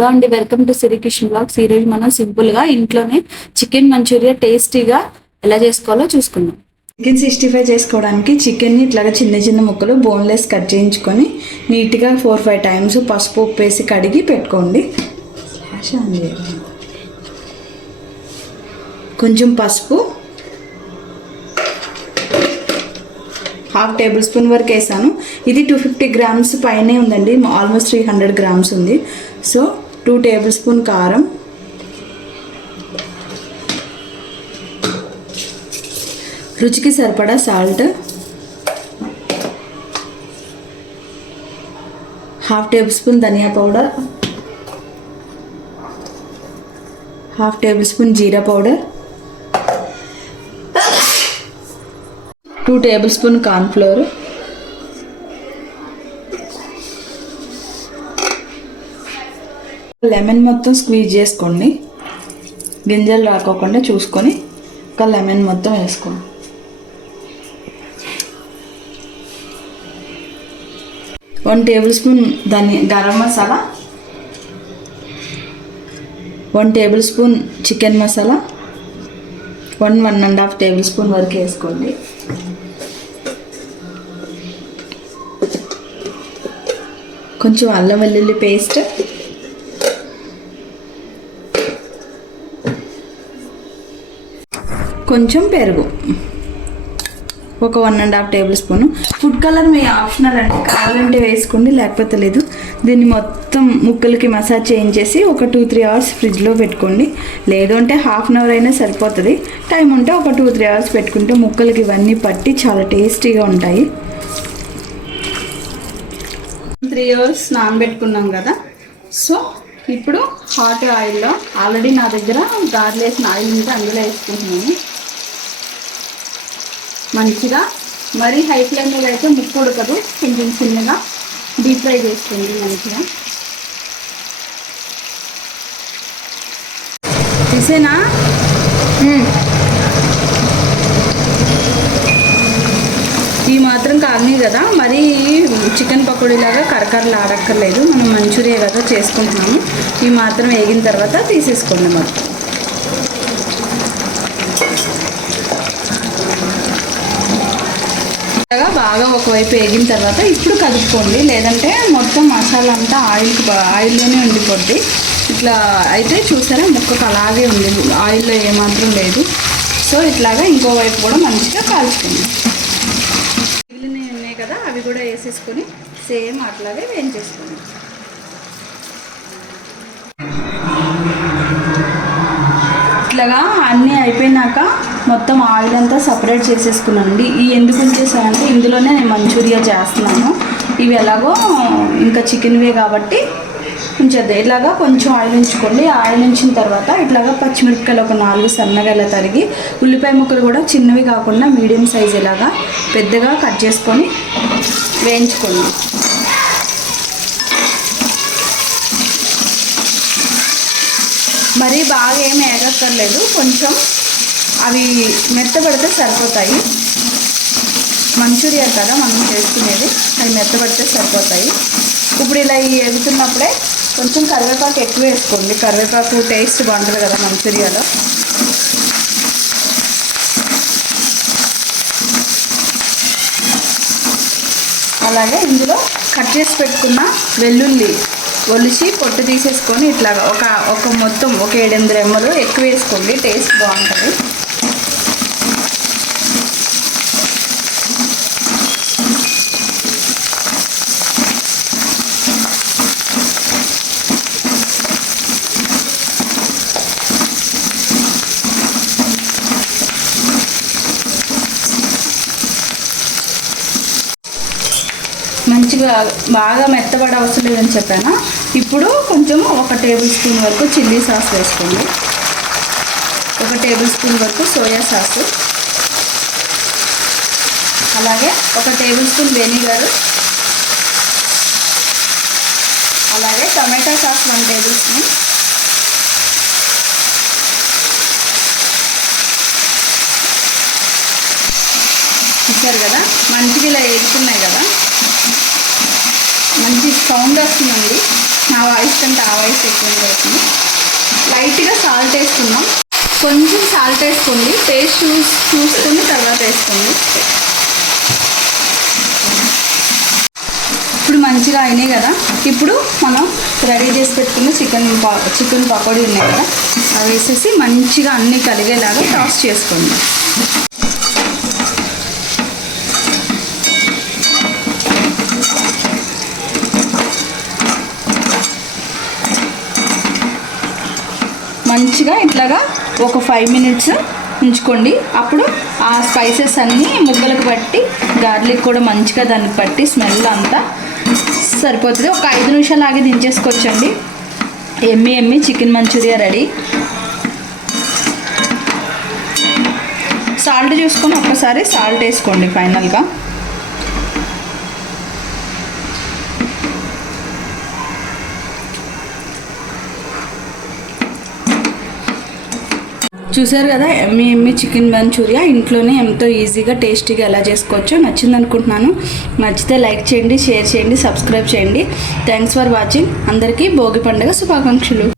Hello అండి welcome to Siri Kishan blogs. ఈరోజు మనం సింపుల్గా ఇంట్లోనే చికెన్ మంచూరియా టేస్టీగా ఎలా చేసుకోవాలో చూసుకుందాం. చికెన్ సిక్స్టీ ఫైవ్ చేసుకోవడానికి చికెన్ని ఇట్లాగా చిన్న చిన్న ముక్కలు బోన్లెస్ కట్ చేయించుకొని నీట్గా ఫోర్ ఫైవ్ టైమ్స్ పసుపు ఉప్పు వేసి కడిగి పెట్టుకోండి. కొంచెం పసుపు. హాఫ్ టేబుల్ స్పూన్ వరకు వేసాను. ఇది టూ ఫిఫ్టీ గ్రామ్స్ పైనే ఉందండి ఆల్మోస్ట్ త్రీ హండ్రెడ్ గ్రామ్స్ ఉంది. సో టూ టేబుల్ స్పూన్ కారం. రుచికి సరిపడా salt. Half tablespoon dhania powder. Half tablespoon jeera powder. Two tablespoon cornflour lemon మొత్తం స్క్వీజ్ చేసుకోండి. గింజలు రాకోకుండా చూసుకొని ఒక లెమన్ మొత్తం వేసుకోండి. One tablespoon Dhani garam masala. One tablespoon chicken masala. One one and half tablespoon వరకు వేసుకోండి. కొంచెం అల్లం వెల్లుల్లి పేస్ట్. కొంచెం పెరుగు. ఒక one and half tablespoon food colour me optional అండి కావాలంటే వేసుకోండి లేకపోతే లేదు. దీన్ని మొత్తం ముక్కలకి మసాజ్ చేయించేసి ఒక టూ త్రీ అవర్స్ ఫ్రిడ్జ్లో పెట్టుకోండి. లేదు అంటే హాఫ్ అన్ అవర్ అయినా సరిపోతుంది. టైం ఉంటే ఒక టూ త్రీ అవర్స్ పెట్టుకుంటే ముక్కలకి ఇవన్నీ పట్టి చాలా టేస్టీగా ఉంటాయి. త్రీ అవర్స్ నానబెట్టుకున్నాం కదా. సో ఇప్పుడు హాట్ ఆయిల్లో ఆల్రెడీ నా దగ్గర గార్లేసిన ఆయిల్ ఉంటే అందులో వేసుకుంటున్నాను. మంచిగా. మరీ హై ఫ్లేమ్ మీద అయితే ముక్కు ఉడకదు. కొంచెం చిన్నగా డీప్ ఫ్రై చేసుకోండి మంచిగా. తీసేనా ఈ మాత్రం కాలనీ కదా. మరీ చికెన్ పకోడీలాగా కరకరలు ఆడక్కర్లేదు. మనం మంచూరియా కదా చేసుకుంటున్నాము. ఈ మాత్రం వేగిన తర్వాత తీసేసుకోండి మొత్తం ఇలాగా బాగా వేగిన తర్వాత ఇప్పుడు కలుపుకోండి. లేదంటే మొత్తం మసాలా అంతా ఆయిల్కి ఆయిల్లోనే ఉండిపోద్ది. ఇట్లా అయితే చూసారా? ముక్కకు అలాగే ఉంది. ఆయిల్లో ఏమాత్రం లేదు. సో ఇట్లాగా ఇంకో వైపు కూడా మంచిగా కాల్చుకోండి. మిగిలినవి ఉన్నాయి కదా అవి కూడా వేసేసుకొని సేమ్ అట్లాగే వేయించేసుకోండి. ఇట్లాగా అన్నీ అయిపోయినాక మొత్తం ఆయిల్ అంతా సపరేట్ చేసేసుకున్నానండి. ఈ ఎందుకు ఉంచేసానంటే ఇందులోనే నేను మంచూరియా చేస్తున్నాను. ఇవి ఎలాగో ఇంకా చికెన్వే కాబట్టి ఉంచేద్దాం. ఇలాగా కొంచెం ఆయిల్ ఉంచుకోండి. ఆయిల్ ఉంచిన తర్వాత ఇట్లాగా పచ్చిమిరపకాయలు ఒక నాలుగు సన్నగా ఇలా తరిగి ఉల్లిపాయ ముక్కలు కూడా చిన్నవి కాకుండా మీడియం సైజ్ ఇలాగా పెద్దగా కట్ చేసుకొని వేయించుకోండి. మరీ బాగా ఏమి ఏగక్కర్లేదు. కొంచెం అవి మెత్తబడితే సరిపోతాయి. మంచూరియా కదా మనం చేసుకునేది అవి మెత్తబడితే సరిపోతాయి. ఇప్పుడు ఇలా ఈ ఎగుతున్నప్పుడే కొంచెం కరివేపాకు ఎక్కువ వేసుకోండి. కరివేపాకు టేస్ట్ బాగుంటుంది కదా మంచూరియాలో. అలాగే ఇందులో కట్ చేసి పెట్టుకున్న వెల్లుల్లి ఒలిచి పొట్టు తీసేసుకొని ఇట్లా ఒక ఒక మొత్తం ఒక ఏడెనిమిది రెమ్మలు ఎక్కువ వేసుకోండి. టేస్ట్ బాగుంటుంది. మంచిగా బాగా మెత్తబడి అవసరం లేదని చెప్పాను? ఇప్పుడు కొంచెం ఒక టేబుల్ స్పూన్ వరకు చిల్లీ సాస్ వేసుకోండి. ఒక టేబుల్ స్పూన్ వరకు సోయా సాస్. అలాగే ఒక టేబుల్ స్పూన్ వెనిగర్. అలాగే tomato sauce one tablespoon. ఇచ్చారు కదా? మంచిగా ఇలా వేసుకున్నాయి కదా? మంచి సౌండ్ వస్తుందండి. నా వాయిస్ కంటే ఆ వాయిస్ ఎక్కువ అవుతుంది లైట్గా సాల్ట్ వేసుకుందాం. కొంచెం సాల్ట్ వేసుకోండి. టేస్ట్ చూసి చూసుకొని తర్వాత వేసుకోండి. ఇప్పుడు మంచిగా అయినాయి కదా. ఇప్పుడు మనం రెడీ చేసి పెట్టుకున్న చికెన్ పా చికెన్ పకోడీ ఉన్నాయి కదా. అవి వేసేసి మంచిగా అన్నీ కలిగేలాగా టాస్ చేసుకోండి. మంచిగా ఇట్లాగా ఒక ఫైవ్ మినిట్స్ ఉంచుకోండి. అప్పుడు ఆ స్పైసెస్ అన్నీ ముగ్గలకు పట్టి గార్లిక్ కూడా మంచిగా దానికి పట్టి స్మెల్ అంతా సరిపోతుంది. ఒక ఐదు నిమిషాలు ఆగి దించేసుకోవచ్చండి. ఎమ్మి ఎమ్మి చికెన్ మంచూరియా రెడీ. సాల్ట్ చూసుకొని ఒక్కసారి సాల్ట్ వేసుకోండి ఫైనల్గా. చూసారు కదా ఎమ్మి ఎమ్మి చికెన్ మంచూరియా ఇంట్లోనే ఎంతో ఈజీగా టేస్టీగా ఎలా చేసుకోవచ్చో నచ్చింది అనుకుంటున్నాను నచ్చితే లైక్ చేయండి షేర్ చేయండి సబ్స్క్రైబ్ చేయండి. Thanks for watching. అందరికీ భోగి పండుగ శుభాకాంక్షలు.